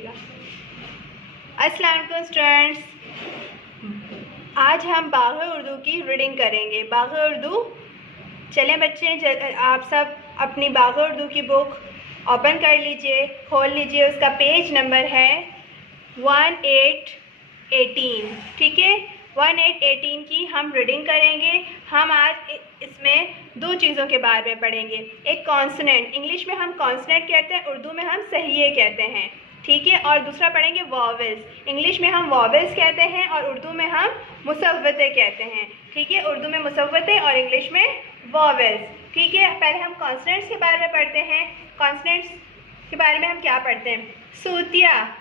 लगेगा। अस्सलाम वालेकुम स्टूडेंट्स, आज हम बाग़ उर्दू की रीडिंग करेंगे। बाग़ उर्दू, चलें बच्चे, आप सब अपनी बाग़ उर्दू की बुक ओपन कर लीजिए, खोल लीजिए। उसका पेज नंबर है 1818, ठीक है। 1818 की हम रीडिंग करेंगे। हम आज इसमें दो चीज़ों के बारे में पढ़ेंगे। एक कॉन्सोनेंट, इंग्लिश में हम कॉन्सोनेंट कहते हैं, उर्दू में हम सहीए कहते हैं, ठीक है। और दूसरा पढ़ेंगे वॉवेल्स, इंग्लिश में हम वॉवेल्स कहते हैं और उर्दू में हम मुसव्वते कहते हैं, ठीक है। उर्दू में मुसव्वते और इंग्लिश में वॉवेल्स, ठीक है। पहले हम कॉन्सोनेंट्स के बारे में पढ़ते हैं। कॉन्सोनेंट्स के बारे में हम क्या पढ़ते हैं? सूतिया,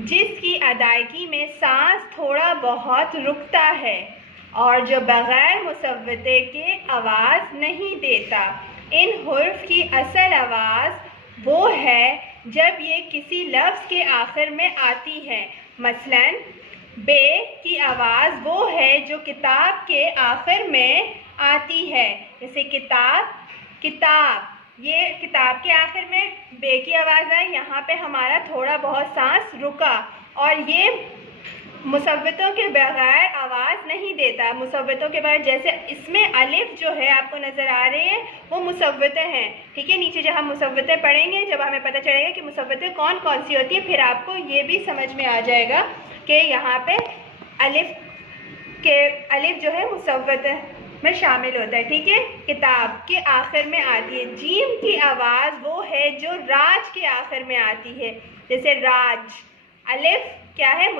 जिसकी अदायगी में सांस थोड़ा बहुत रुकता है और जो बग़ैर मुसव्वते के आवाज़ नहीं देता। इन हुर्फ की असल आवाज़ वो है जब ये किसी लफ्ज़ के आखिर में आती है। मसलन बे की आवाज़ वो है जो किताब के आखिर में आती है। जैसे किताब, किताब, ये किताब के आखिर में बे की आवाज़ आई, यहाँ पे हमारा थोड़ा बहुत सांस रुका और ये मुसव्वतों के बगैर आवाज़ नहीं देता। मुसव्वतों के बगैर, जैसे इसमें अलिफ जो है आपको नज़र आ रहे हैं, वो मुसव्वतें हैं, ठीक है। नीचे जब हम मुसव्वतें पढ़ेंगे, जब हमें पता चलेगा कि मुसव्वतें कौन कौन सी होती है, फिर आपको ये भी समझ में आ जाएगा कि यहाँ पे अलिफ जो है मुसव्वत में शामिल होता है, ठीक है। किताब के आखिर में आती है। जीम की आवाज़ वो है जो राज के आखिर में आती है। जैसे राज, अलिफ क्या है?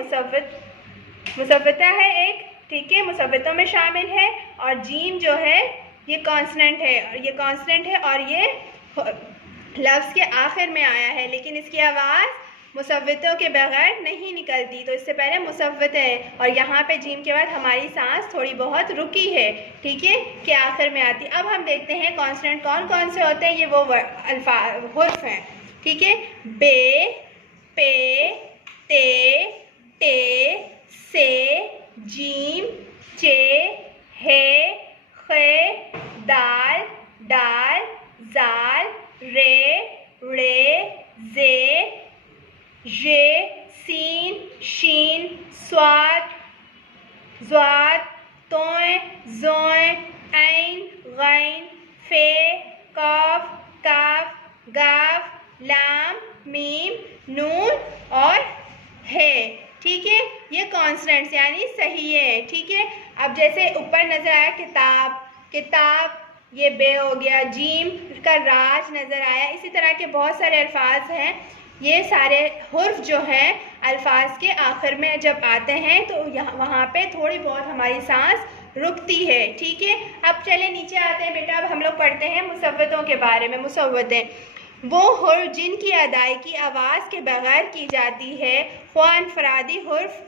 मुसव्वता है एक, ठीक है, मुसव्वतों में शामिल है। और जीम जो है ये कॉन्सोनेंट है, और ये कॉन्सोनेंट है और ये लफ्ज़ के आखिर में आया है, लेकिन इसकी आवाज़ मुसव्वतों के बगैर नहीं निकलती, तो इससे पहले मुसव्वत है। और यहाँ पे जीम के बाद हमारी सांस थोड़ी बहुत रुकी है, ठीक है, के आखिर में आती। अब हम देखते हैं कॉन्सोनेंट कौन कौन से होते हैं। ये वो हुर्फ हैं, ठीक है। बे, पे, ते, टे, से, जीम, चे, हे, खे, दाल, डाल, जाल, रे, रे, जे, जे, सीन, शीन, स्वाद, ज़्वाद, तोय, ज़ोय, ऐन, गैन, फे, काफ, काफ, गाफ, लाम, मीम, नून और है, ठीक है। ये कॉन्सोनेंट्स यानी सही है, ठीक है। अब जैसे ऊपर नज़र आया किताब, किताब, ये बे हो गया। जीम का राज नज़र आया। इसी तरह के बहुत सारे अल्फाज हैं। ये सारे हुर्फ जो हैं अल्फाज के आखिर में जब आते हैं तो यहाँ वहाँ पे थोड़ी बहुत हमारी सांस रुकती है, ठीक है। अब चले नीचे आते हैं बेटा। अब हम लोग पढ़ते हैं मुसव्वतों के बारे में। मुसव्वतें वो हुर्फ जिनकी अदायगी आवाज़ के बगैर की जाती है, ख्वाह इनफरादी हुर्फ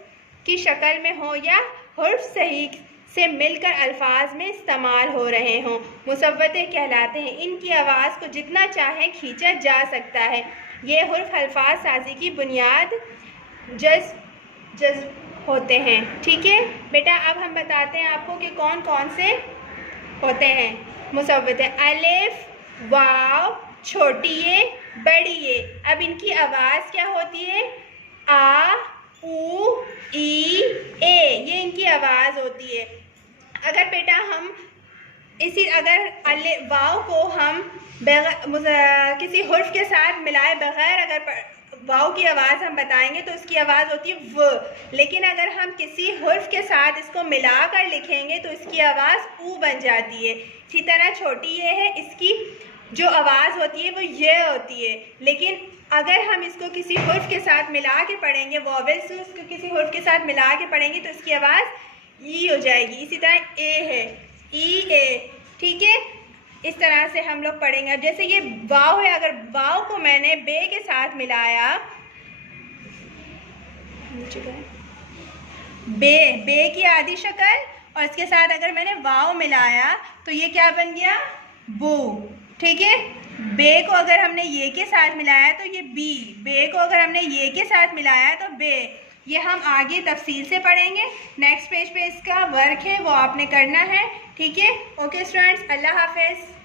की शक्ल में हो या हुर्फ सही से मिलकर अल्फाज में इस्तेमाल हो रहे हों, मुसव्वतें कहलाते हैं। इनकी आवाज़ को जितना चाहे खींचा जा सकता है। ये हुर्फ अल्फाज साजी की बुनियाद जज़ होते हैं, ठीक है बेटा। अब हम बताते हैं आपको कि कौन कौन से होते हैं मुसव्वतें। अलिफ, वाव, छोटी ये, बड़ी ये। अब इनकी आवाज़ क्या होती है? आ, ऊ, ई, ए, ये इनकी आवाज़ होती है। अगर बेटा हम अगर वाव को हम किसी हुर्फ के साथ मिलाए बगैर अगर वाव की आवाज़ हम बताएंगे तो इसकी आवाज़ होती है व। लेकिन अगर हम किसी हुर्फ के साथ इसको मिलाकर लिखेंगे तो इसकी आवाज़ ऊ बन जाती है। इसी तरह छोटी ये है, इसकी जो आवाज़ होती है वो ये होती है। लेकिन अगर हम इसको किसी हुर्फ के साथ मिला के पढ़ेंगे, वॉवेल्स उसको किसी हुर्फ के साथ मिला के पढ़ेंगे तो इसकी आवाज़ ई हो जाएगी। इसी तरह ए है, ई, ए, ठीक है। इस तरह से हम लोग पढ़ेंगे। जैसे ये वाव है, अगर वाव को मैंने बे के साथ मिलाया, बे की आधी शक्ल, और इसके साथ अगर मैंने वाव मिलाया तो ये क्या बन गया? बू, ठीक है। बे को अगर हमने ये के साथ मिलाया तो ये बी, बे को अगर हमने ये के साथ मिलाया तो बे। ये हम आगे तफसील से पढ़ेंगे। नेक्स्ट पेज पे इसका वर्क है, वो आपने करना है, ठीक है। ओके स्टूडेंट्स, अल्लाह हाफिज़।